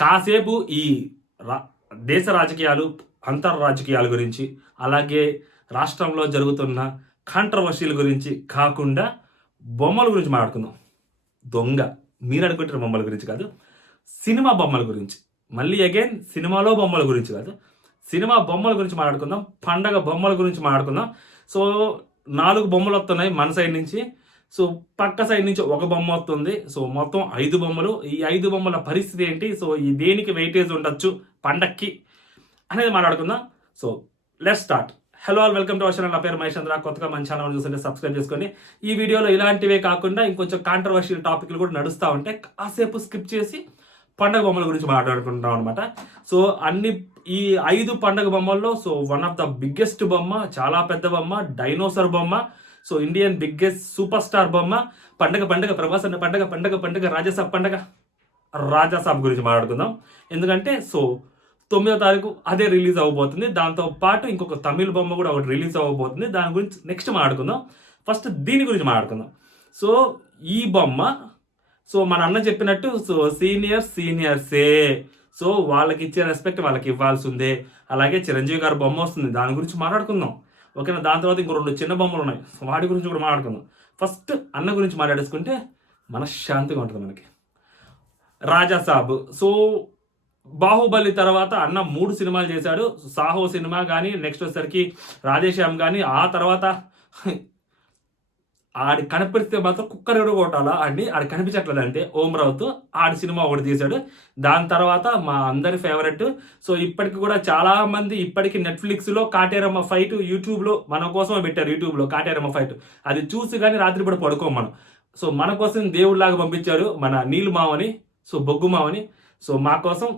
కాసేపు ఈ దేశ రాజకీయాలు, అంతర్రాజకీయాల గురించి, అలాగే రాష్ట్రంలో జరుగుతున్న కాంట్రవర్సీల గురించి కాకుండా బొమ్మల గురించి మాట్లాడుకుందాం. దొంగ మీరు అనుకుంటున్న బొమ్మల గురించి కాదు, సినిమా బొమ్మల గురించి. మళ్ళీ అగైన్ సినిమాలో బొమ్మల గురించి కాదు, సినిమా బొమ్మల గురించి మాట్లాడుకుందాం. పండగ బొమ్మల గురించి మాట్లాడుకుందాం. సో 4 బొమ్మలు వస్తున్నాయి మన సైడ్ నుంచి. సో పక్క సైడ్ నుంచి ఒక బొమ్మ వస్తుంది. సో మొత్తం 5 బొమ్మలు. ఈ 5 బొమ్మల పరిస్థితి ఏంటి, సో ఈ దేనికి వెయిటేజ్ ఉండొచ్చు పండక్కి అనేది మాట్లాడుకుందాం. So let's start. Hello all, welcome to our channel. నా పేరు మహేష్ చంద్ర. కొత్తగా మన ఛానల్ చూస్తుంటే సబ్స్క్రైబ్ చేసుకోండి. ఈ వీడియోలో ఇలాంటివే కాకుండా ఇంకొంచెం కాంట్రవర్షియల్ టాపిక్లు కూడా నడుస్తూ ఉంటే కాసేపు స్కిప్ చేసి పండగ బొమ్మల గురించి మాట్లాడుకుంటాం అనమాట. సో ఈ 5 పండగ బొమ్మల్లో so one of the biggest బొమ్మ, చాలా పెద్ద బొమ్మ, డైనోసర్ బొమ్మ. So Indian biggest superstar బొమ్మ. పండగ ప్రభాస్ అన్న పండగ రాజాసాబ్ గురించి మాట్లాడుకుందాం. ఎందుకంటే సో 9వ తారీఖు అదే రిలీజ్ అవ్వబోతుంది. దాంతో పాటు ఇంకొక తమిళ్ బొమ్మ కూడా ఒకటి రిలీజ్ అవ్వబోతుంది. దాని గురించి నెక్స్ట్ మాట్లాడుకుందాం. ఫస్ట్ దీని గురించి మాట్లాడుకుందాం. సో ఈ బొమ్మ, సో మన అన్న చెప్పినట్టు సో సీనియర్సే. సో వాళ్ళకి ఇచ్చే రెస్పెక్ట్ వాళ్ళకి ఇవ్వాల్సిందే. అలాగే చిరంజీవి గారి బొమ్మ వస్తుంది, దాని గురించి మాట్లాడుకుందాం. ఓకేనా. దాని తర్వాత ఇంకో 2 చిన్న బొమ్మలు ఉన్నాయి, వాటి గురించి కూడా మాట్లాడుకుందాం. ఫస్ట్ అన్న గురించి మాట్లాడేసుకుంటే మనశ్శాంతిగా ఉంటుంది మనకి. రాజాసాబ్. సో బాహుబలి తర్వాత అన్న 3 సినిమాలు చేశాడు. సాహో సినిమా కానీ, నెక్స్ట్ వచ్చేసరికి రాధేశ్యామ్ కానీ, ఆ తర్వాత ఆడి కనిపిస్తే మాత్రం కుక్కర్ కొట్టాలా అండి, ఆడి కనిపించట్లేదు అంటే ఓం రావుతో ఆడి సినిమా ఒకటి తీశాడు. దాని తర్వాత మా అందరి ఫేవరెట్, సో ఇప్పటికి కూడా చాలా మంది ఇప్పటికి నెట్ఫ్లిక్స్లో కాటేరమ్మ ఫైట్ యూట్యూబ్లో మన కోసమే పెట్టారు. యూట్యూబ్లో కాటేరమ్మ ఫైట్ అది చూసి కానీ రాత్రి కూడా పడుకోం మనం. సో మన కోసం దేవుడిలాగా పంపించారు మన నీళ్ళు మావని, సో బొగ్గు మావని. సో మా కోసం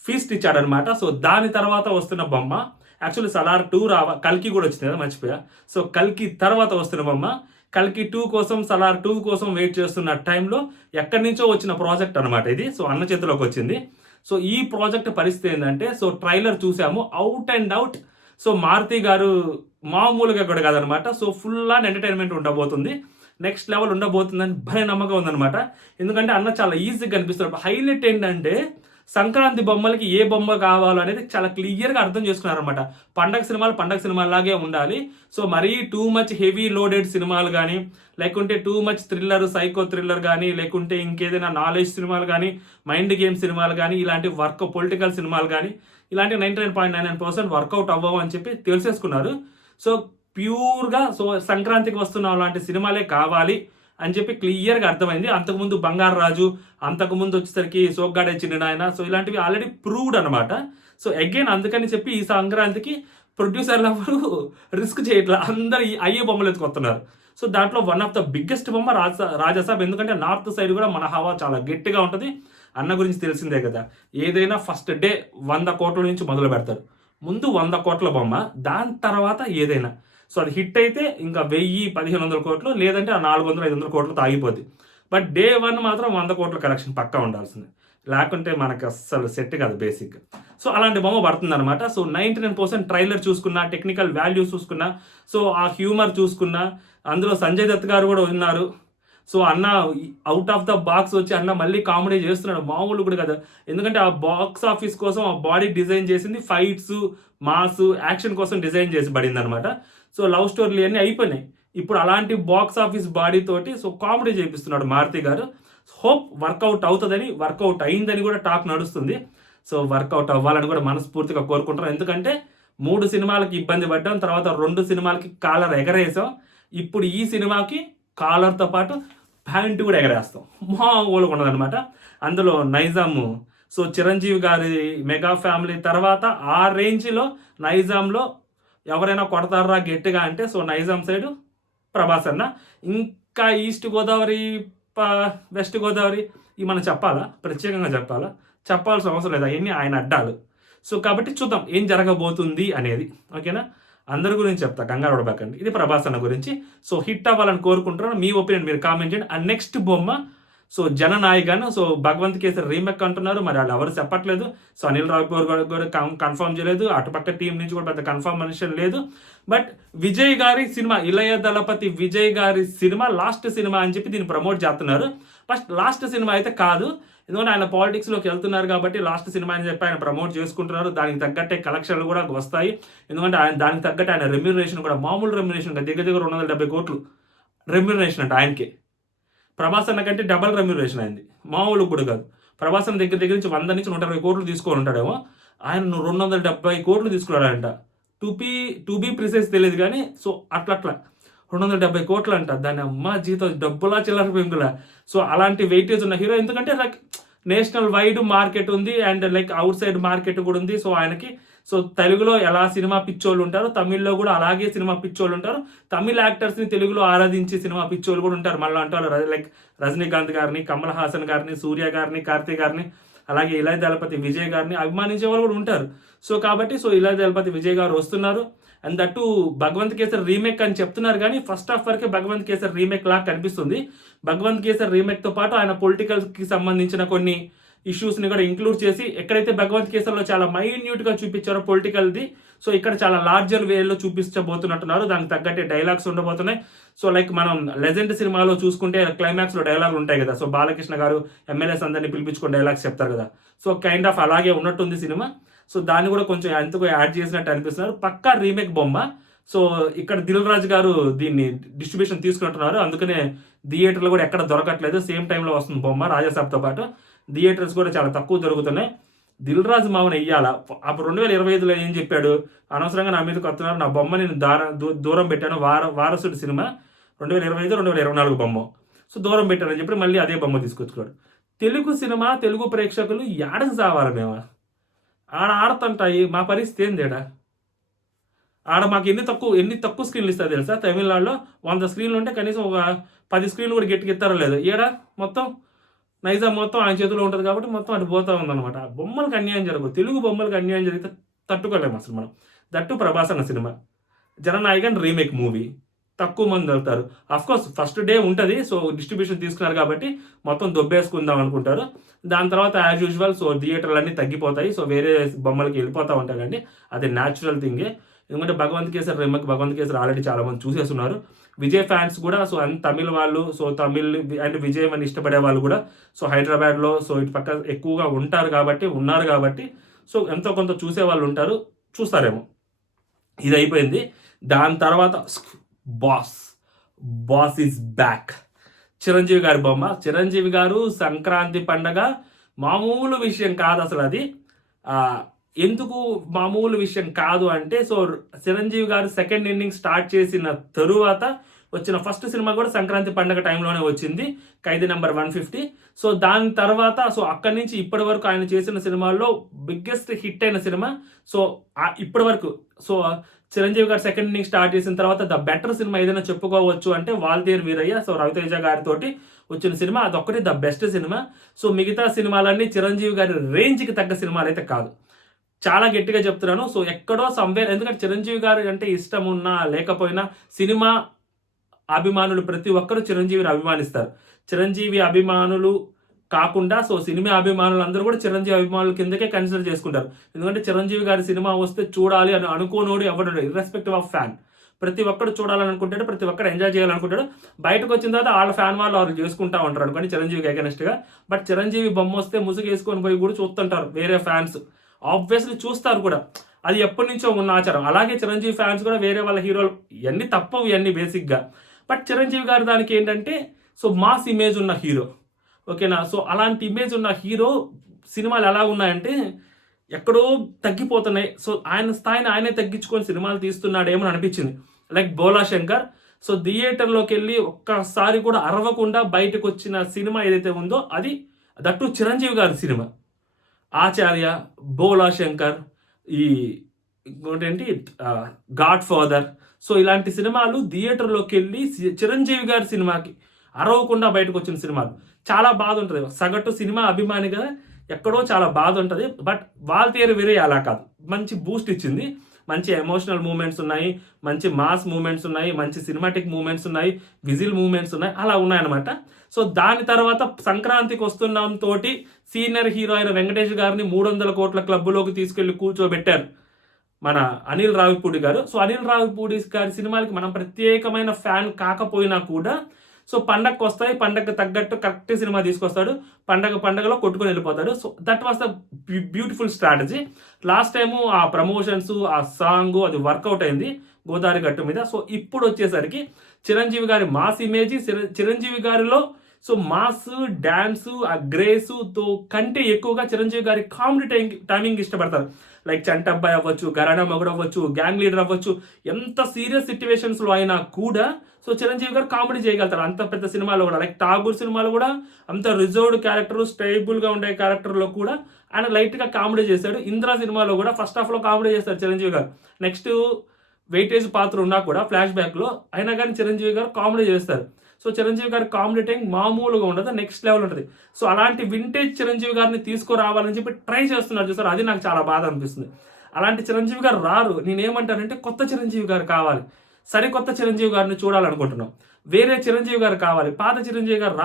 ఫీస్ట్ ఇచ్చాడనమాట. సో దాని తర్వాత వస్తున్న బొమ్మ యాక్చువల్లీ సలార్ 2 కల్కి కూడా వచ్చింది కదా, మర్చిపోయా. సో కల్కి తర్వాత వస్తున్న బొమ్మ. కల్కి 2 కోసం, సలార్ 2 కోసం వెయిట్ చేస్తున్న టైంలో ఎక్కడి నుంచో వచ్చిన ప్రాజెక్ట్ అనమాట ఇది. సో అన్న చేతిలోకి వచ్చింది. సో ఈ ప్రాజెక్ట్ పరిస్థితి ఏంటంటే, సో ట్రైలర్ చూసాము, out and out. So Maruthi garu మామూలుగా కూడా కాదనమాట. సో ఫుల్ ఆన్ ఎంటర్టైన్మెంట్ ఉండబోతుంది, నెక్స్ట్ లెవెల్ ఉండబోతుందని భలే నమ్మకం ఉందనమాట. ఎందుకంటే అన్న చాలా ఈజీగా కనిపిస్తారు. హైలైట్ ఏంటంటే సంక్రాంతి బొమ్మలకి ఏ బొమ్మ కావాలో అనేది చాలా క్లియర్గా అర్థం చేసుకున్నారనమాట. పండగ సినిమాలాగే ఉండాలి. సో మరీ టూ మచ్ హెవీ లోడెడ్ సినిమాలు కానీ, లేకుంటే too much thriller, psycho thriller కానీ, లేకుంటే ఇంకేదైనా నాలెడ్జ్ సినిమాలు కానీ, మైండ్ గేమ్ సినిమాలు కానీ, ఇలాంటి పొలిటికల్ సినిమాలు కానీ, ఇలాంటి 99.99% వర్కౌట్ అవ్వవు అని చెప్పి తెలిసేసుకున్నారు. సో ప్యూర్గా సో సంక్రాంతికి వస్తున్న అలాంటి సినిమాలే కావాలి అని చెప్పి క్లియర్గా అర్థమైంది. అంతకుముందు బంగారు రాజు, అంతకుముందు వచ్చేసరికి సోగ్గాడే చిన్న నాయన, సో ఇలాంటివి ఆల్రెడీ ప్రూవ్డ్ అనమాట. సో అగైన్ అందుకని చెప్పి ఈ సంక్రాంతికి ప్రొడ్యూసర్లు ఎవరు రిస్క్ చేయట్లేదు, అందరు అయ్యే బొమ్మలు ఎత్తుకొస్తున్నారు. సో దాంట్లో వన్ ఆఫ్ ద బిగ్గెస్ట్ బొమ్మ రాజాసాబ్. ఎందుకంటే నార్త్ సైడ్ కూడా మన హవా చాలా గట్టిగా ఉంటుంది. అన్న గురించి తెలిసిందే కదా, ఏదైనా ఫస్ట్ డే 100 కోట్ల నుంచి మొదలు పెడతారు. ముందు 100 కోట్ల బొమ్మ, దాని తర్వాత ఏదైనా. సో అది హిట్ అయితే ఇంకా 1000-1500 కోట్లు, లేదంటే ఆ 400-500 కోట్లతో ఆగిపోద్ది. బట్ డే 1 మాత్రం 100 కోట్ల కలెక్షన్ పక్కా ఉండాల్సింది, లేకుంటే మనకు అస్సలు సెట్ కాదు బేసిక్. సో అలాంటి బొమ్మ పడుతుంది అనమాట. సో 99% ట్రైలర్ చూసుకున్నా, టెక్నికల్ వాల్యూస్ చూసుకున్నా, సో ఆ హ్యూమర్ చూసుకున్నా, అందులో సంజయ్ దత్ గారు కూడా ఉన్నారు. సో అన్న అవుట్ ఆఫ్ ద బాక్స్ వచ్చి అన్న మళ్ళీ కామెడీ చేస్తున్నాడు, మామూలు కూడా కదా. ఎందుకంటే ఆ బాక్స్ ఆఫీస్ కోసం ఆ బాడీ డిజైన్ చేసింది ఫైట్స్, మాస్, యాక్షన్ కోసం డిజైన్ చేసి పడింది అనమాట. సో లవ్ స్టోరీలు అన్నీ అయిపోయినాయి. ఇప్పుడు అలాంటి బాక్స్ ఆఫీస్ బాడీ తోటి సో కామెడీ చేపిస్తున్నాడు మారుతి గారు. హోప్ వర్కౌట్ అవుతుందని, వర్కౌట్ అయిందని కూడా టాక్ నడుస్తుంది. సో వర్కౌట్ అవ్వాలని కూడా మనస్ఫూర్తిగా కోరుకుంటున్నాం. ఎందుకంటే 3 సినిమాలకి ఇబ్బంది పడ్డాం, తర్వాత 2 సినిమాలకి కాలర్ ఎగరేసాం, ఇప్పుడు ఈ సినిమాకి కాలర్తో పాటు ప్యాంటు కూడా ఎగరేస్తాం. మామూలుగా ఉండదన్నమాట. అందులో నైజాము, సో చిరంజీవి గారి మెగా ఫ్యామిలీ తర్వాత ఆ రేంజ్లో నైజాంలో ఎవరైనా కొడతారా గట్టిగా అంటే సో నైజాం సైడు ప్రభాస్ అన్న. ఇంకా ఈస్ట్ గోదావరి, వెస్ట్ గోదావరి ఇవి మనం చెప్పాలా, ప్రత్యేకంగా చెప్పాల్సిన అవసరం లేదు, అవన్నీ ఆయన అడ్డాలు. సో కాబట్టి చూద్దాం ఏం జరగబోతుంది అనేది. ఓకేనా, అందరి గురించి చెప్తా, కంగారు పడబాకండి. ఇది ప్రభాస్ అన్న గురించి. సో హిట్ అవ్వాలని కోరుకుంటున్నాను. మీ ఒపీనియన్ మీరు కామెంట్ చేయండి. అండ్ నెక్స్ట్ బొమ్మ సో జననాయకను, సో భగవంత్ కేసరి రీమేక్ అంటున్నారు, మరి వాళ్ళు ఎవరు చెప్పట్లేదు. సో అనిల్ రావిపూర్ కూడా కన్ఫర్మ్ చేయలేదు, అటుపక్క టీం నుంచి కూడా పెద్ద కన్ఫర్మేషన్ లేదు. బట్ విజయ్ గారి సినిమా, ఇళయ దళపతి విజయ్ గారి సినిమా లాస్ట్ సినిమా అని చెప్పి దీన్ని ప్రమోట్ చేస్తున్నారు. ఫస్ట్ లాస్ట్ సినిమా అయితే కాదు, ఎందుకంటే ఆయన పాలిటిక్స్లోకి వెళ్తున్నారు కాబట్టి లాస్ట్ సినిమా అని చెప్పి ఆయన ప్రమోట్ చేసుకుంటున్నారు. దానికి తగ్గట్టే కలెక్షన్లు కూడా వస్తాయి. ఎందుకంటే ఆయన దానికి తగ్గట్టు ఆయన రెమ్యూనరేషన్ కూడా మామూలు రెమ్యూనరేషన్ దగ్గర 270 కోట్లు రెమ్యూనరేషన్ అంటే ఆయనకి. ప్రభాస్ అన్న కంటే డబల్ రెమ్యూనరేషన్ అయింది, మామూలు కూడా కాదు. ప్రభాస్ అన్న దగ్గర నుంచి 100 నుంచి 120 కోట్లు తీసుకొని ఉంటాడేమో, ఆయన 270 కోట్లు తీసుకున్నాడంట. టు బీ ప్రిసైజ్ తెలియదు కానీ సో అట్లా 270 కోట్లు అంట. దాని అమ్మ జీతం డబ్బులా చిల్లర పెంకులా. సో అలాంటి వెయిటేజ్ ఉన్న హీరో, ఎందుకంటే లైక్ నేషనల్ వైడ్ మార్కెట్ ఉంది and like out side market కూడా ఉంది. సో ఆయనకి సో తెలుగులో ఎలా సినిమా పిచ్చోళ్ళు ఉంటారు, తమిళ్లో కూడా అలాగే సినిమా పిచ్చోళ్ళు ఉంటారు. తమిళ యాక్టర్స్ని తెలుగులో ఆరాధించి సినిమా పిచ్చోళ్ళు కూడా ఉంటారు. మళ్ళీ అంటారు లైక్ రజనీకాంత్ గారిని, కమల్ హాసన్ గారిని, సూర్య గారిని, కార్తీక్ గారిని, అలాగే ఇళయ దళపతి విజయ్ గారిని అభిమానించే వాళ్ళు కూడా ఉంటారు. సో కాబట్టి సో ఇళయ దళపతి విజయ్ గారు వస్తున్నారు. And that Bhagavanth Kesari remake అని చెప్తున్నారు కానీ ఫస్ట్ హాఫ్ వరకే భగవంత్ కేసర్ రీమేక్ లాగా కనిపిస్తుంది. భగవంత్ కేసర్ రీమేక్తో పాటు ఆయన పొలిటికల్కి సంబంధించిన కొన్ని ఇష్యూస్ని కూడా ఇంక్లూడ్ చేసి, ఎక్కడైతే భగవంత్ కేసర్లో చాలా మైన్యూట్గా చూపించారో పొలిటికల్ది, సో ఇక్కడ చాలా లార్జర్ వేలో చూపించబోతున్నట్టున్నారు. దానికి తగ్గట్టే డైలాగ్స్ ఉండబోతున్నాయి. సో లైక్ మనం లెజెండ్ సినిమాలో చూసుకుంటే క్లైమాక్స్లో డైలాగులు ఉంటాయి కదా. సో బాలకృష్ణ గారు ఎమ్మెల్యేస్ అందరినీ పిలిపించుకొని డైలాగ్స్ చెప్తారు కదా. సో కైండ్ ఆఫ్ అలాగే ఉన్నట్టుంది సినిమా. సో దాన్ని కూడా కొంచెం ఎంతకు యాడ్ చేసినట్టు అనిపిస్తున్నారు. పక్కా రీమేక్ బొమ్మ. సో ఇక్కడ దిల్ రాజు గారు దీన్ని డిస్ట్రిబ్యూషన్ తీసుకుంటున్నారు, అందుకనే థియేటర్లు కూడా ఎక్కడ దొరకట్లేదు. సేమ్ టైంలో వస్తుంది బొమ్మ రాజాసాబ్తో పాటు. థియేటర్స్ కూడా చాలా తక్కువ దొరుకుతున్నాయి. దిల్ రాజు మామూలు వెయ్యాల. అప్పుడు 2025లో ఏం చెప్పాడు, అనవసరంగా నా మీదకి వస్తున్నారు, నా బొమ్మ నేను దూరం పెట్టాను, వారసుడు సినిమా 2025 2024 బొమ్మ. సో దూరం పెట్టానని చెప్పి మళ్ళీ అదే బొమ్మ తీసుకొచ్చుకోడు. తెలుగు సినిమా తెలుగు ప్రేక్షకులు ఏడకి సావాలి మేము, ఆడుతుంటాయి. మా పరిస్థితి ఏందేడా? మాకు ఎన్ని తక్కువ స్క్రీన్లు ఇస్తారు తెలుసా? తమిళనాడులో 100 స్క్రీన్లు ఉంటే కనీసం ఒక 10 స్క్రీన్లు కూడా గట్టికిస్తారో లేదు. మొత్తం నైజాం మొత్తం ఆయన చేతిలో ఉంటుంది కాబట్టి మొత్తం అటు పోతా ఉందన్నమాట. బొమ్మలకు అన్యాయం జరగదు. తెలుగు బొమ్మలకు అన్యాయం జరిగితే తట్టుకోలేము అసలు మనం. దట్టు ప్రభాస్ అన్న సినిమా జననాయకన్ రీమేక్ మూవీ, తక్కువ మంది వెళ్తారు. అఫ్కోర్స్ ఫస్ట్ డే ఉంటుంది. సో డిస్ట్రిబ్యూషన్ తీసుకున్నారు కాబట్టి మొత్తం దొబ్బేసుకుందాం అనుకుంటారు. దాని తర్వాత యాజ్ యూజువల్ సో థియేటర్లు అన్నీ తగ్గిపోతాయి. సో వేరే బొమ్మలకి వెళ్ళిపోతూ ఉంటారండి. అది న్యాచురల్ థింగే. ఎందుకంటే భగవంత్ కేసర్ రీమేక్ భగవంత్ కేసర్ ఆల్రెడీ చాలా మంది చూసేస్తున్నారు. విజయ్ ఫ్యాన్స్ కూడా సో తమిళ వాళ్ళు, సో తమిళ్ అండ్ విజయ్ అని ఇష్టపడే వాళ్ళు కూడా సో హైదరాబాద్లో సో ఇటు పక్క ఎక్కువగా ఉన్నారు కాబట్టి సో ఎంతో కొంత చూసే వాళ్ళు ఉంటారు, చూస్తారేమో. ఇది అయిపోయింది. దాని తర్వాత బాస్ ఈజ్ బ్యాక్. చిరంజీవి గారి బొమ్మ. చిరంజీవి గారు సంక్రాంతి పండగ మామూలు విషయం కాదు అసలు. అది ఎందుకు మామూలు విషయం కాదు అంటే, సో చిరంజీవి గారు సెకండ్ ఇన్నింగ్ స్టార్ట్ చేసిన తరువాత వచ్చిన ఫస్ట్ సినిమా కూడా సంక్రాంతి పండగ టైంలోనే వచ్చింది, ఖైదీ నెంబర్ 150. సో దాని తర్వాత సో అక్కడి నుంచి ఇప్పటి వరకు ఆయన చేసిన సినిమాల్లో బిగ్గెస్ట్ హిట్ అయిన సినిమా. సో ఇప్పటి వరకు సో చిరంజీవి గారు సెకండ్ ఇన్నింగ్ స్టార్ట్ చేసిన తర్వాత ద బెటర్ సినిమా ఏదైనా చెప్పుకోవచ్చు అంటే వాల్తేరు వీరయ్య. సో రవితేజ గారితో వచ్చిన సినిమా అదొక్కటి ద బెస్ట్ సినిమా. సో మిగతా సినిమాలన్నీ చిరంజీవి గారి రేంజ్కి తగ్గ సినిమాలు అయితే కాదు, చాలా గట్టిగా చెప్తున్నాను. సో ఎక్కడో సంవేర్, ఎందుకంటే చిరంజీవి గారు అంటే ఇష్టం ఉన్నా లేకపోయినా సినిమా అభిమానులు ప్రతి ఒక్కరూ చిరంజీవిని అభిమానిస్తారు. చిరంజీవి అభిమానులు కాకుండా సో సినిమా అభిమానులు అందరూ కూడా చిరంజీవి అభిమానుల కిందకే కన్సిడర్ చేసుకుంటారు. ఎందుకంటే చిరంజీవి గారి సినిమా వస్తే చూడాలి అని అనుకోనోడు ఎవడు, ఇర్రెస్పెక్టివ్ ఆఫ్ ఫ్యాన్, ప్రతి ఒక్కరు చూడాలని అనుకుంటాడు, ప్రతి ఒక్కరు ఎంజాయ్ చేయాలనుకుంటాడు. బయటకు వచ్చిన తర్వాత వాళ్ళ ఫ్యాన్ వాళ్ళు చేసుకుంటా ఉంటారు అనుకోండి చిరంజీవికి అగెనెస్ట్గా. బట్ చిరంజీవి బొమ్మ వస్తే ముసుగు వేసుకొని పోయి కూడా చూస్తుంటారు వేరే ఫ్యాన్స్, ఆబ్వియస్లీ చూస్తారు కూడా. అది ఎప్పటి నుంచో ఉన్న ఆచారం. అలాగే చిరంజీవి ఫ్యాన్స్ కూడా వేరే వాళ్ళ హీరోలు, ఇవన్నీ తప్పవు ఇవన్నీ బేసిక్గా. బట్ చిరంజీవి గారు దానికి ఏంటంటే సో మాస్ ఇమేజ్ ఉన్న హీరో, ఓకేనా. సో అలాంటి ఇమేజ్ ఉన్న హీరో సినిమాలు ఎలా ఉన్నాయంటే ఎక్కడో తగ్గిపోతున్నాయి. సో ఆయన స్థాయిని ఆయనే తగ్గించుకొని సినిమాలు తీస్తున్నాడేమో అనిపించింది. లైక్ బోలా శంకర్. సో థియేటర్లోకి వెళ్ళి ఒక్కసారి కూడా అరవకుండా బయటకు వచ్చిన సినిమా ఏదైతే ఉందో అది దట్టు చిరంజీవి గారి సినిమా. ఆచార్య, బోలా శంకర్, ఈ ఇంకోటేంటి గాడ్ ఫాదర్. సో ఇలాంటి సినిమాలు థియేటర్లోకి వెళ్ళి చిరంజీవి గారి సినిమాకి అరవకుండా బయటకు వచ్చిన సినిమాలు చాలా బాధ ఉంటుంది. సగటు సినిమా అభిమానిగా ఎక్కడో చాలా బాధ ఉంటుంది. బట్ వాల్తేరు వీరయ్య అలా కాదు, మంచి బూస్ట్ ఇచ్చింది. మంచి ఎమోషనల్ మూమెంట్స్ ఉన్నాయి, మంచి మాస్ మూమెంట్స్ ఉన్నాయి, మంచి సినిమాటిక్ మూమెంట్స్ ఉన్నాయి, విజిల్ మూమెంట్స్ ఉన్నాయి, అలా ఉన్నాయన్నమాట. సో దాని తర్వాత సంక్రాంతికి వస్తున్నాం తోటి సీనియర్ హీరో అయిన వెంకటేష్ గారిని 300 కోట్ల క్లబ్లోకి తీసుకెళ్లి కూర్చోబెట్టారు మన అనిల్ రావిపూడి గారు. సో అనిల్ రావిపూడి గారి సినిమాలకి మనం ప్రత్యేకమైన ఫ్యాన్ కాకపోయినా కూడా సో పండగకు వస్తాయి, పండగకు తగ్గట్టు కరెక్ట్ సినిమా తీసుకొస్తాడు, పండగలో కొట్టుకొని వెళ్ళిపోతాడు. So that was the beautiful strategy. Last time ఆ ప్రమోషన్స్, ఆ సాంగ్ అది వర్కౌట్ అయింది గోదావరి గట్టు మీద. సో ఇప్పుడు వచ్చేసరికి చిరంజీవి గారి మాస్ ఇమేజ్, చిరంజీవి గారిలో సో మాస్, డ్యాన్స్, ఆ గ్రేసుతో కంటే ఎక్కువగా చిరంజీవి గారి కామెడీ టైమింగ్ ఇష్టపడతారు. లైక్ చంటబ్బాయి అవ్వచ్చు, గరానా మగుడు అవ్వచ్చు, గ్యాంగ్ లీడర్ అవ్వచ్చు, ఎంత సీరియస్ సిచ్యువేషన్స్లో అయినా కూడా సో చిరంజీవి గారు కామెడీ చేయగలుగుతారు. అంత పెద్ద సినిమాలో కూడా, లైక్ ఠాగూర్ సినిమాలో కూడా అంత రిజర్వ్డ్ క్యారెక్టర్, స్టేబుల్గా ఉండే క్యారెక్టర్లో కూడా ఆయన లైట్గా కామెడీ చేశాడు. ఇంద్రా సినిమాలో కూడా ఫస్ట్ హాఫ్లో కామెడీ చేస్తారు చిరంజీవి గారు. నెక్స్ట్ వెయిటేజ్ పాత్ర ఉన్నా కూడా ఫ్లాష్ బ్యాక్లో అయినా కానీ చిరంజీవి గారు కామెడీ చేస్తారు. సో చిరంజీవి గారి కామెడీ టైం మామూలుగా ఉండదు, నెక్స్ట్ లెవెల్ ఉంటుంది. సో అలాంటి వింటేజ్ చిరంజీవి గారిని తీసుకురావాలని చెప్పి ట్రై చేస్తున్నారు చూసారు, అది నాకు చాలా బాధ అనిపిస్తుంది. అలాంటి చిరంజీవి గారు రారు. నేనేమంటానంటే కొత్త చిరంజీవి గారు కావాలి, సరికొత్త చిరంజీవి గారిని చూడాలనుకుంటున్నాం. వేరే చిరంజీవి గారు కావాలి, పాత చిరంజీవి గారు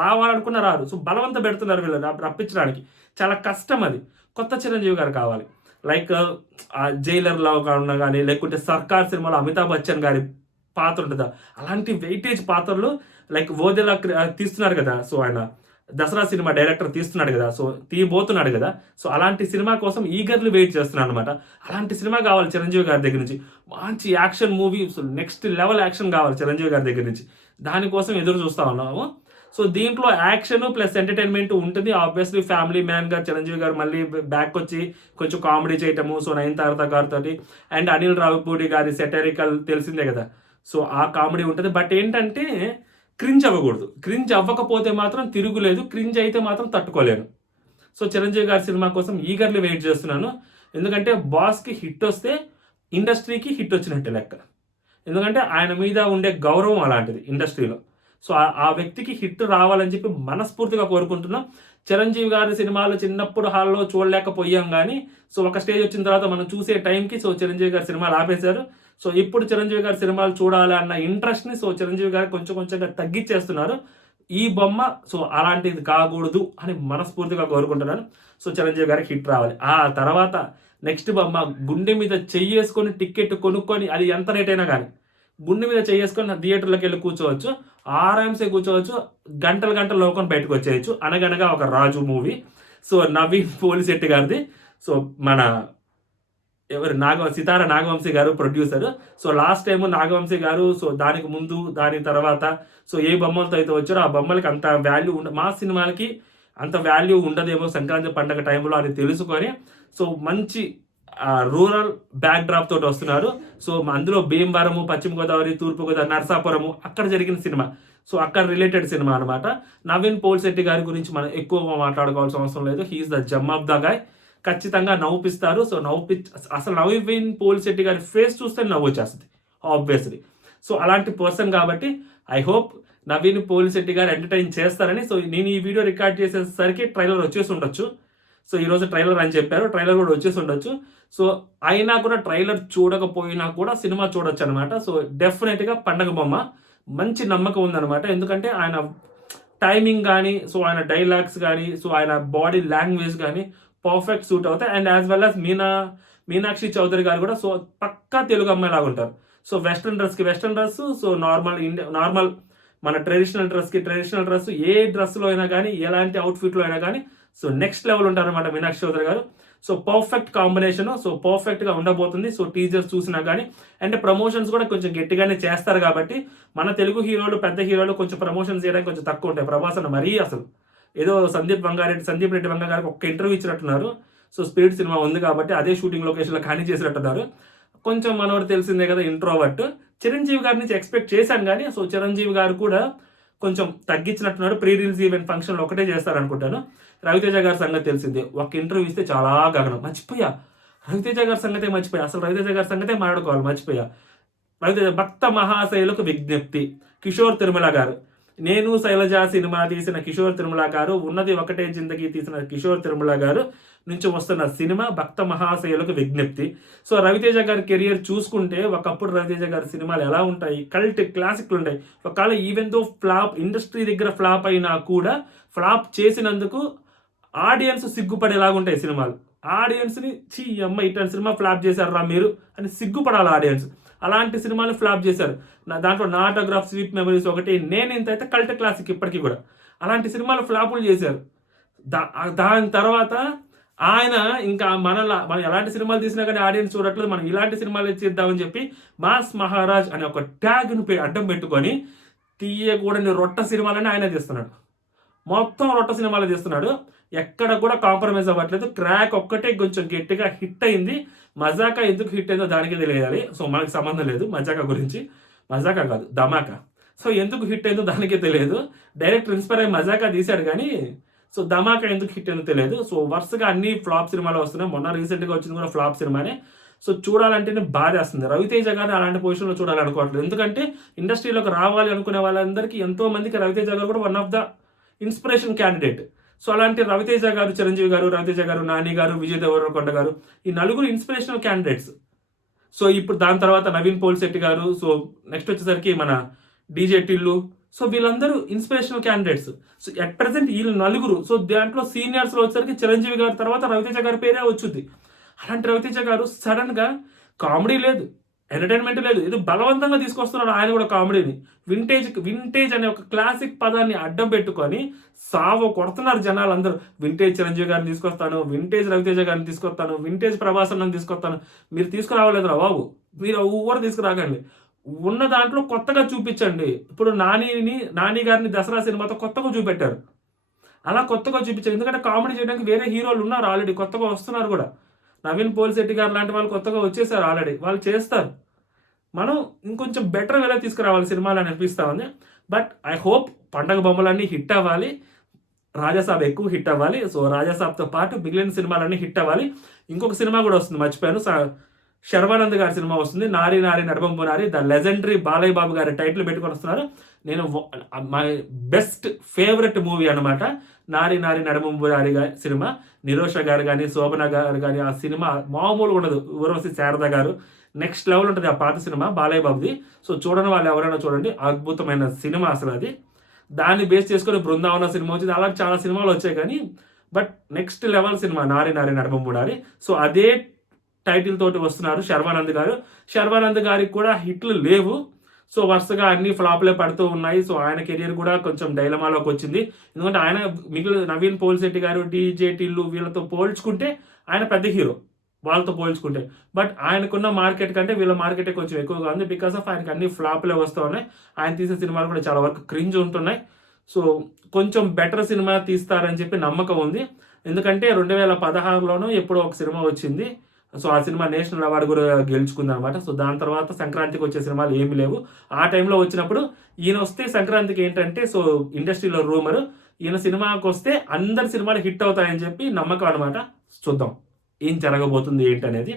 రావాలనుకున్న రారు. సో బలవంత పెడుతున్నారు వీళ్ళు రప్పించడానికి, చాలా కష్టం అది. కొత్త చిరంజీవి గారు కావాలి. లైక్ జైలర్లో ఉన్నా కానీ, లేకుంటే సర్కార్ సినిమాలో అమితాబ్ బచ్చన్ గారి పాత్ర ఉంటుందా, అలాంటి వెయిటేజ్ పాత్రలు లైక్ ఓదెలా తీస్తున్నారు కదా. సో ఆయన దసరా సినిమా డైరెక్టర్ తీస్తున్నాడు కదా, సో తీయబోతున్నాడు కదా. సో అలాంటి సినిమా కోసం ఈగర్లీ వెయిట్ చేస్తున్నాను అనమాట. అలాంటి సినిమా కావాలి చిరంజీవి గారి దగ్గర నుంచి, మంచి action movie, so next level action కావాలి చిరంజీవి గారి దగ్గర నుంచి. దానికోసం ఎదురు చూస్తా ఉన్నాము. సో దీంట్లో యాక్షన్ ప్లస్ ఎంటర్టైన్మెంట్ ఉంటుంది. ఆబ్వియస్లీ ఫ్యామిలీ మ్యాన్గా చిరంజీవి గారు మళ్ళీ బ్యాక్ వచ్చి కొంచెం కామెడీ చేయటము, సో నయనతార గారితో అండ్ అనిల్ రావిపూడి గారి సెటరికల్ తెలిసిందే కదా. సో ఆ కామెడీ ఉంటుంది. బట్ ఏంటంటే క్రింజ్ అవ్వకూడదు. క్రింజ్ అవ్వకపోతే మాత్రం తిరుగులేదు, క్రింజ్ అయితే మాత్రం తట్టుకోలేను. సో చిరంజీవి గారి సినిమా కోసం ఈగర్లీ వెయిట్ చేస్తున్నాను. ఎందుకంటే బాస్కి హిట్ వస్తే ఇండస్ట్రీకి హిట్ వచ్చినట్టే లెక్క. ఎందుకంటే ఆయన మీద ఉండే గౌరవం అలాంటిది ఇండస్ట్రీలో. సో ఆ వ్యక్తికి హిట్ రావాలని చెప్పి మనస్ఫూర్తిగా కోరుకుంటున్నాం. చిరంజీవి గారి సినిమాలు చిన్నప్పుడు హాల్లో చూడలేకపోయాం కానీ, సో ఒక స్టేజ్ వచ్చిన తర్వాత మనం చూసే టైంకి సో చిరంజీవి గారి సినిమాలు ఆపేశారు. సో ఇప్పుడు చిరంజీవి గారి సినిమాలు చూడాలి అన్న ఇంట్రెస్ట్ని సో చిరంజీవి గారు కొంచెంగా తగ్గించేస్తున్నారు. ఈ బొమ్మ సో అలాంటిది కాకూడదు అని మనస్ఫూర్తిగా కోరుకుంటున్నాను. సో చిరంజీవి గారికి హిట్ రావాలి. ఆ తర్వాత నెక్స్ట్ బొమ్మ గుండె మీద చెయ్యేసుకొని టికెట్ కొనుక్కొని, అది ఎంత రేట్ అయినా కానీ గుండె మీద చెయ్యేసుకొని థియేటర్లోకి వెళ్ళి కూర్చోవచ్చు, ఆరామ్సే కూర్చోవచ్చు, గంటలు లోకొని బయటకు వచ్చేయచ్చు. అనగనగా ఒక రాజు మూవీ, సో నవీన్ పోలిశెట్టి గారిది. సో మన Sithara Nagavamsi garu producer. So last time Nagavamsi garu, so దానికి ముందు దాని తర్వాత సో ఏ బొమ్మలతో అయితే వచ్చారో ఆ బొమ్మలకి అంత వాల్యూ మా సినిమాలకి అంత వాల్యూ ఉండదేమో సంక్రాంతి పండుగ టైంలో అని తెలుసుకొని సో మంచి రూరల్ బ్యాక్ డ్రాప్ తోటి వస్తున్నారు. సో అందులో భీమవరము, పశ్చిమ గోదావరి, తూర్పు గోదావరి, నరసాపురము అక్కడ జరిగిన సినిమా. సో అక్కడ రిలేటెడ్ సినిమా అనమాట. నవీన్ పోలిశెట్టి గారి గురించి మనం ఎక్కువ మాట్లాడుకోవాల్సిన అవసరం లేదు. He's the gem of the guy. ఖచ్చితంగా నవ్వుపిస్తారు. సో అసలు నవీన్ పోలిశెట్టి గారి ఫేస్ చూస్తే నవ్వు వచ్చేస్తుంది ఆబ్వియస్లీ. సో అలాంటి పర్సన్ కాబట్టి ఐ హోప్ నవీన్ పోలిశెట్టి గారు ఎంటర్టైన్ చేస్తారని. సో నేను ఈ వీడియో రికార్డ్ చేసేసరికి ట్రైలర్ వచ్చేసి ఉండొచ్చు. సో ఈరోజు ట్రైలర్ అని చెప్పారు, ట్రైలర్ కూడా వచ్చేసి ఉండొచ్చు. సో అయినా కూడా ట్రైలర్ చూడకపోయినా కూడా సినిమా చూడొచ్చు అనమాట. సో డెఫినెట్గా పండగ బొమ్మ మంచి నమ్మకం ఉందన్నమాట. ఎందుకంటే ఆయన టైమింగ్ కానీ, సో ఆయన డైలాగ్స్ కానీ, సో ఆయన బాడీ లాంగ్వేజ్ కానీ పర్ఫెక్ట్ సూట్ అవుతాయి. And as well as Meenakshi Chaudhary garu కూడా సో పక్కా తెలుగు అమ్మాయి లాగా ఉంటారు. So western dress, so normal మన ట్రెడిషనల్ డ్రెస్, ఏ డ్రెస్లో అయినా కానీ, ఎలాంటి అవుట్ఫిట్లో అయినా కానీ సో నెక్స్ట్ లెవెల్ ఉంటారనమాట మీనాక్షి చౌదరి గారు. సో పర్ఫెక్ట్ కాంబినేషన్, సో పర్ఫెక్ట్గా ఉండబోతుంది. సో టీజర్స్ చూసినా కానీ, అంటే ప్రమోషన్స్ కూడా కొంచెం గట్టిగానే చేస్తారు కాబట్టి మన తెలుగు హీరోలు, పెద్ద హీరోలు కొంచెం ప్రమోషన్స్ చేయడానికి కొంచెం తక్కువ ఉంటాయి. ప్రభాస్ అన్న మరీ అసలు ఏదో సందీప్ రెడ్డి వంగ గారికి ఒక్క ఇంటర్వ్యూ ఇచ్చినట్టున్నారు. సో స్పీడ్ సినిమా ఉంది కాబట్టి అదే షూటింగ్ లొకేషన్లో కానీ చేసినట్టున్నారు. కొంచెం మనోడు తెలిసిందే కదా ఇంట్రోవర్ట్. చిరంజీవి గారి నుంచి ఎక్స్పెక్ట్ చేశాను కానీ, సో చిరంజీవి గారు కూడా కొంచెం తగ్గించినట్టున్నారు. ప్రీ రిలీజ్ ఈవెంట్ ఫంక్షన్లో ఒకటే చేస్తారనుకుంటాను. రవితేజ గారి సంగతి తెలిసిందే, ఒక ఇంటర్వ్యూ ఇస్తే చాలా గగనం. మర్చిపోయా రవితేజ గారి సంగతే మర్చిపోయా. అసలు రవితేజ గారి సంగతే మాట్లాడుకోవాలి, మర్చిపోయా. రవితేజ భక్త మహాశైలకు విజ్ఞప్తి. కిషోర్ తిరుమల గారు, నేను శైలజ సినిమా తీసిన కిషోర్ తిరుమల గారు, ఉన్నది ఒకటే జిందగీ తీసిన కిషోర్ తిరుమల గారు నుంచి వస్తున్న సినిమా భక్త మహాశయులకు విజ్ఞప్తి. సో రవితేజ గారి కెరియర్ చూసుకుంటే ఒకప్పుడు రవితేజ గారి సినిమాలు ఎలా ఉంటాయి, కల్ట్ క్లాసిక్లు ఉంటాయి. ఒకవేళ ఈవెన్ దో ఫ్లాప్, ఇండస్ట్రీ దగ్గర ఫ్లాప్ అయినా కూడా ఫ్లాప్ చేసినందుకు ఆడియన్స్ సిగ్గుపడేలాగుంటాయి సినిమాలు. ఆడియన్స్ని అమ్మ ఇట్లాంటి సినిమా ఫ్లాప్ చేశారా మీరు అని సిగ్గుపడాలి ఆడియన్స్. అలాంటి సినిమాలు ఫ్లాప్ చేశారు. దాంట్లో నా ఆటోగ్రాఫ్, స్వీట్ మెమరీస్ ఒకటి, నేను ఇంత అయితే కల్ట్ క్లాసిక్ ఇప్పటికీ కూడా. అలాంటి సినిమాలు ఫ్లాపులు చేశారు. దాని తర్వాత ఆయన ఇంకా మనం ఎలాంటి సినిమాలు తీసినా కానీ ఆడియన్స్ చూడట్లేదు, మనం ఇలాంటి సినిమాలు చేద్దామని చెప్పి మాస్ మహారాజ్ అనే ఒక ట్యాగ్ను అడ్డం పెట్టుకొని తీయకూడని రొట్ట సినిమాలని ఆయన తీస్తున్నాడు. మొత్తం రొట్ట సినిమాలు తీస్తున్నాడు. ఎక్కడ కూడా కాంప్రమైజ్ అవ్వట్లేదు. క్రాక్ ఒక్కటే కొంచెం గట్టిగా హిట్ అయింది. మజాకా ఎందుకు హిట్ అయిందో దానికి తెలియాలి. సో మనకి సంబంధం లేదు మజాకా గురించి. మజాకా కాదు, ధమాకా. సో ఎందుకు హిట్ అయిందో దానికే తెలియదు. డైరెక్టర్ ఇన్స్పైర్ అయ్యి మజాకా తీశాడు కానీ సో ధమాకా ఎందుకు హిట్ అయిందో తెలియదు. సో వరుసగా అన్ని ఫ్లాప్ సినిమాలు వస్తున్నాయి. మొన్న రీసెంట్గా వచ్చింది కూడా ఫ్లాప్ సినిమానే. సో చూడాలంటేనే బాధేస్తుంది. రవితేజ గారిని అలాంటి పొజిషన్లో చూడాలనుకోవట్లేదు. ఎందుకంటే ఇండస్ట్రీలోకి రావాలి అనుకునే వాళ్ళందరికీ, ఎంతో మందికి రవితేజ గారు కూడా one of the inspiration candidate. So అలాంటి రవితేజ గారు, చిరంజీవి గారు, రవితేజ గారు, నాని గారు, విజయ్ దేవరకొండ గారు, ఈ నలుగురు ఇన్స్పిరేషనల్ క్యాండిడేట్స్. సో ఇప్పుడు దాని తర్వాత నవీన్ పోల్శెట్టి గారు, సో నెక్స్ట్ వచ్చేసరికి మన డీజే టిల్లు, సో వీళ్ళందరూ inspirational candidates. So at present వీళ్ళు నలుగురు. సో దాంట్లో సీనియర్స్లో వచ్చేసరికి చిరంజీవి గారి తర్వాత రవితేజ గారి పేరే వచ్చింది. అలాంటి రవితేజ గారు సడన్గా కామెడీ లేదు, ఎంటర్టైన్మెంట్ లేదు, ఇది బలవంతంగా తీసుకొస్తున్నారు ఆయన కూడా కామెడీని. వింటేజ్ అనే ఒక క్లాసిక్ పదాన్ని అడ్డం పెట్టుకొని సావో కొడుతున్నారు జనాలు అందరూ. వింటేజ్ చిరంజీవి గారిని తీసుకొస్తాను, వింటేజ్ రవితేజ గారిని తీసుకొస్తాను, వింటేజ్ ప్రభాసన్నని తీసుకొస్తాను. మీరు తీసుకురావలేదురా బాబు, మీరు ఊరు తీసుకురాకండి. ఉన్న దాంట్లో కొత్తగా చూపించండి. ఇప్పుడు నాని గారిని దసరా సినిమాతో కొత్తగా చూపెట్టారు. అలా కొత్తగా చూపించారు. ఎందుకంటే కామెడీ చేయడానికి వేరే హీరోలు ఉన్నారు ఆల్రెడీ, కొత్తగా వస్తున్నారు కూడా. నవీన్ పోల్శెట్టి గారు లాంటి వాళ్ళు కొత్తగా వచ్చేసారు ఆల్రెడీ, వాళ్ళు చేస్తారు. మనం ఇంకొంచెం బెటర్ వేలా తీసుకురావాలి సినిమాలు అని అనిపిస్తా ఉంది. బట్ ఐ హోప్ పండగ బొమ్మలన్నీ హిట్ అవ్వాలి, రాజాసాబ్ ఎక్కువ హిట్ అవ్వాలి. సో రాజాసాబ్తో పాటు మిగిలిన సినిమాలన్నీ హిట్ అవ్వాలి. ఇంకొక సినిమా కూడా వస్తుంది, మర్చిపోయాను, శర్వానంద్ గారి సినిమా వస్తుంది, నారి నారి నడబంపు నారి. ద లెజెండరీ బాలయ్య బాబు గారి టైటిల్ పెట్టుకొని వస్తున్నారు. నేను మై బెస్ట్ ఫేవరెట్ మూవీ అనమాట నారి నారి నడబంపు నారి సినిమా. నిరోష గారు కానీ, శోభన గారు కానీ, ఆ సినిమా మామూలుగా ఉండదు. ఊర్వశి శారద గారు నెక్స్ట్ లెవెల్ ఉంటుంది ఆ పాత సినిమా బాలయ్య బాబుది. సో చూడని వాళ్ళు ఎవరైనా చూడండి, అద్భుతమైన సినిమా అసలు అది. దాన్ని బేస్ చేసుకొని బృందావన సినిమా వచ్చింది, అలాంటి చాలా సినిమాలు వచ్చాయి కానీ but next level cinema Nari Nari నడబంపు Nari. So అదే టైటిల్ తోటి వస్తున్నారు శర్వానంద్ గారు. శర్వానంద్ గారికి కూడా హిట్లు లేవు. సో వరుసగా అన్ని ఫ్లాప్లే పడుతూ ఉన్నాయి. సో ఆయన కెరియర్ కూడా కొంచెం డైలమాలోకి వచ్చింది. ఎందుకంటే ఆయన మిగిలిన నవీన్ పోల్శెట్టి గారు, డీజే టిల్లు వీళ్ళతో పోల్చుకుంటే ఆయన పెద్ద హీరో వాళ్ళతో పోల్చుకుంటే. బట్ ఆయనకున్న మార్కెట్ కంటే వీళ్ళ మార్కెటే కొంచెం ఎక్కువగా ఉంది. బికాస్ ఆఫ్ ఆయనకి అన్ని ఫ్లాప్లే వస్తూ ఉన్నాయి. ఆయన తీసే సినిమాలు కూడా చాలా వరకు క్రింజ్ ఉంటున్నాయి. సో కొంచెం బెటర్ సినిమా తీస్తారని చెప్పి నమ్మకం ఉంది. ఎందుకంటే 2016లోనూ ఎప్పుడో ఒక సినిమా వచ్చింది. సో ఆ సినిమా నేషనల్ అవార్డు కూడా గెలుచుకుంది అనమాట. సో దాని తర్వాత సంక్రాంతికి వచ్చే సినిమాలు ఏమీ లేవు. ఆ టైంలో వచ్చినప్పుడు ఈయన వస్తే సంక్రాంతికి ఏంటంటే సో ఇండస్ట్రీలో రూమరు, ఈయన సినిమాకి వస్తే అందరి సినిమాలు హిట్ అవుతాయని చెప్పి నమ్మకం అనమాట. చూద్దాం ఏం జరగబోతుంది ఏంటనేది.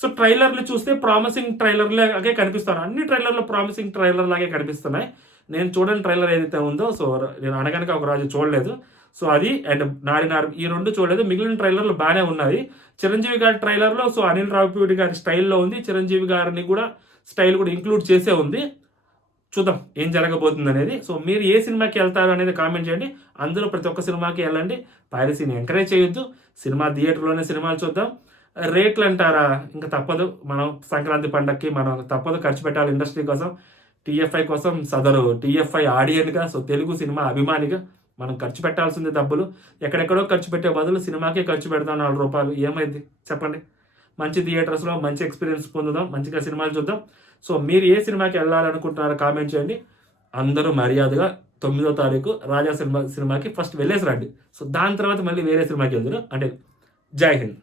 సో ట్రైలర్లు చూస్తే ప్రామిసింగ్ ట్రైలర్ లాగే కనిపిస్తాను. అన్ని ట్రైలర్లు ప్రామిసింగ్ ట్రైలర్ లాగే కనిపిస్తున్నాయి. నేను చూడని ట్రైలర్ ఏదైతే ఉందో, సో నేను అనగనక ఒక రాజు చూడలేదు. సో అది అండ్ నారి ఈ రెండు చూడలేదు. మిగిలిన ట్రైలర్లు బాగానే ఉన్నాయి. చిరంజీవి గారి ట్రైలర్లో సో అనిల్ రావిపూడి గారి స్టైల్లో ఉంది. చిరంజీవి గారిని కూడా స్టైల్ కూడా ఇంక్లూడ్ చేసే ఉంది. చూద్దాం ఏం జరగబోతుంది అనేది. సో మీరు ఏ సినిమాకి వెళ్తారు అనేది కామెంట్ చేయండి. అందులో ప్రతి ఒక్క సినిమాకి వెళ్ళండి. పైరసీని ఎంకరేజ్ చేయొద్దు. సినిమా థియేటర్లోనే సినిమాలు చూద్దాం. రేట్లు అంటారా, ఇంకా తప్పదు. మనం సంక్రాంతి పండగకి మనం తప్పదు ఖర్చు పెట్టాలి ఇండస్ట్రీ కోసం, టీఎఫ్ఐ కోసం, సదరు టీఎఫ్ఐ ఆడియన్గా, సో తెలుగు సినిమా అభిమానిగా మనం ఖర్చు పెట్టాల్సింది డబ్బులు. ఎక్కడెక్కడో ఖర్చు పెట్టే బదులు సినిమాకే ఖర్చు పెడతాం 4 రూపాయలు. ఏమైంది చెప్పండి? మంచి థియేటర్స్లో మంచి ఎక్స్పీరియన్స్ పొందుదాం, మంచిగా సినిమాలు చూద్దాం. సో మీరు ఏ సినిమాకి వెళ్ళాలనుకుంటున్నారో కామెంట్ చేయండి. అందరూ మర్యాదగా 9వ తారీఖు రాజా సినిమాకి ఫస్ట్ వెళ్ళేసి రండి. సో దాని తర్వాత మళ్ళీ వేరే సినిమాకి వెళ్తారు. అంటే జై హింద్.